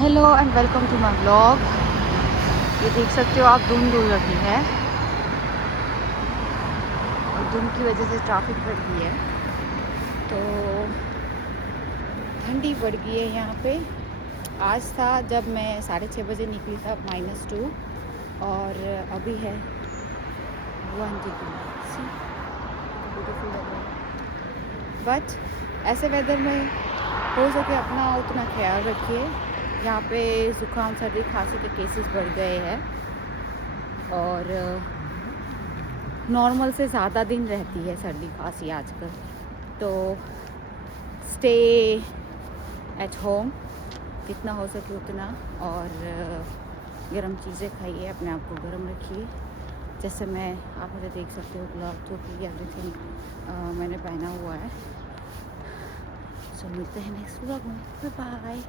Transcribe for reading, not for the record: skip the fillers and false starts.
Hello and welcome to my blog. ये देख सकते हो आप, धुंध हो रही है और धुंध की वजह से ट्रैफिक बढ़ गई है, तो ठंडी बढ़ गई है यहाँ पे। आज था जब मैं 6:30 बजे निकली था -2 और अभी है 1 डिग्री। बट ऐसे वेदर में हो सके अपना उतना ख्याल रखिए। यहाँ पे ज़ुकाम सर्दी खांसी के केसेस बढ़ गए हैं और नॉर्मल से ज़्यादा दिन रहती है सर्दी खांसी आजकल। तो स्टे एट होम जितना हो सके उतना, और गर्म चीज़ें खाइए, अपने आप को गर्म रखिए। जैसे आप मुझे देख सकते हो, ग्लव टोपी एवरीथिंग मैंने पहना हुआ है। सो मिलते हैं नेक्स्ट व्लॉग में। Bye bye.